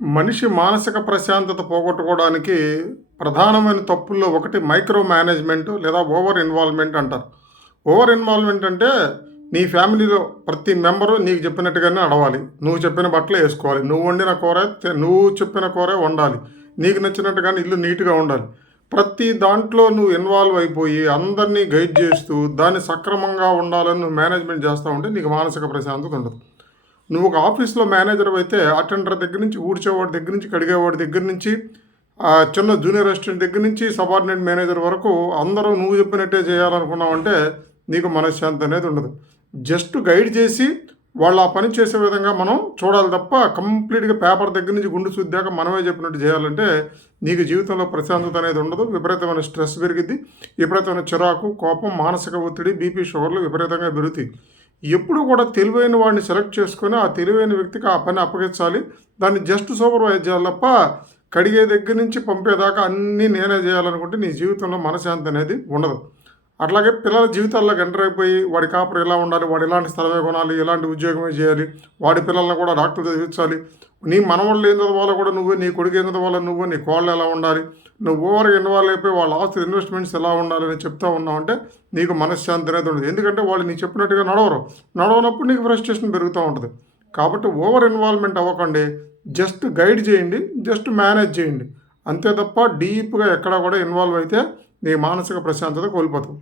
మనిషి మానసిక ప్రశాంతత పోగొట్టుకోవడానికి ప్రధానమైన తప్పుల్లో ఒకటి మైక్రో మేనేజ్మెంట్ లేదా ఓవర్ ఇన్వాల్వ్మెంట్ అంటారు. ఓవర్ ఇన్వాల్వ్మెంట్ అంటే నీ ఫ్యామిలీలో ప్రతి మెంబరు నీకు చెప్పినట్టుగానే నడవాలి. నువ్వు చెప్పిన బట్టలు వేసుకోవాలి. నువ్వు వండిన కూర నువ్వు చెప్పిన కూరే వండాలి. నీకు నచ్చినట్టుగానే ఇల్లు నీట్గా ఉండాలి. ప్రతి దాంట్లో నువ్వు ఇన్వాల్వ్ అయిపోయి అందరినీ గైడ్ చేస్తూ దాన్ని సక్రమంగా ఉండాలని నువ్వు మేనేజ్మెంట్ చేస్తూ ఉంటే నీకు మానసిక ప్రశాంతత ఉండదు. నువ్వు ఒక ఆఫీస్లో మేనేజర్ అయితే అటెండర్ దగ్గర నుంచి ఊడ్చేవాడి దగ్గర నుంచి కడిగేవాడి దగ్గర నుంచి చిన్న జూనియర్ అసిస్టెంట్ దగ్గర నుంచి సబార్డినేట్ మేనేజర్ వరకు అందరూ నువ్వు చెప్పినట్టే చేయాలనుకున్నావంటే నీకు మనశ్శాంతి అనేది ఉండదు. జస్ట్ గైడ్ చేసి వాళ్ళు ఆ పని చేసే విధంగా మనం చూడాలి తప్ప కంప్లీట్గా పేపర్ దగ్గర నుంచి గుండు శుద్ధాక మనమే చెప్పినట్టు చేయాలంటే నీకు జీవితంలో ప్రశాంతత అనేది ఉండదు. విపరీతమైన స్ట్రెస్ పెరిగిద్ది, విపరీతమైన చిరాకు, కోపం, మానసిక ఒత్తిడి, బీపీ, షుగర్లు విపరీతంగా పెరుగుతాయి. ఎప్పుడు కూడా తెలివైన వాడిని సెలెక్ట్ చేసుకొని ఆ తెలివైన వ్యక్తికి ఆ పని అప్పగించాలి. దాన్ని జస్ట్ సూపర్వైజ్ చేయాలి తప్ప కడిగే దగ్గర నుంచి పంపేదాకా అన్నీ నేనే చేయాలనుకుంటే నీ జీవితంలో మనశ్శాంతి అనేది ఉండదు. అట్లాగే పిల్లల జీవితాల్లోకి ఎంటర్ అయిపోయి వాడి కాపురం ఎలా ఉండాలి, వాడు ఎలాంటి స్థలమే కొనాలి, ఎలాంటి ఉద్యోగమే చేయాలి, వాడి పిల్లల్ని కూడా డాక్టర్ చదివించాలి, నీ మనవాళ్ళు ఏం చదవాలో కూడా నువ్వే, నీ కొడుకు ఏం చదవాలో నువ్వే, నీ కోళ్ళు ఎలా ఉండాలి, నువ్వు ఓవర్గా ఇన్వాల్వ్ అయిపోయి వాళ్ళ ఆస్తులు ఇన్వెస్ట్మెంట్స్ ఎలా ఉండాలని చెప్తా ఉన్నావంటే నీకు మనశ్శాంతి అనేది ఉండదు. ఎందుకంటే వాళ్ళు నీకు చెప్పినట్టుగా నడవనప్పుడు నీకు ఫ్రస్ట్రేషన్ పెరుగుతూ ఉంటుంది. కాబట్టి ఓవర్ ఇన్వాల్వ్మెంట్ అవ్వకండి. జస్ట్ గైడ్ చేయండి, జస్ట్ మేనేజ్ చేయండి. అంతే తప్ప డీప్గా ఎక్కడా కూడా ఇన్వాల్వ్ అయితే నీ మానసిక ప్రశాంతత కోల్పోతావు.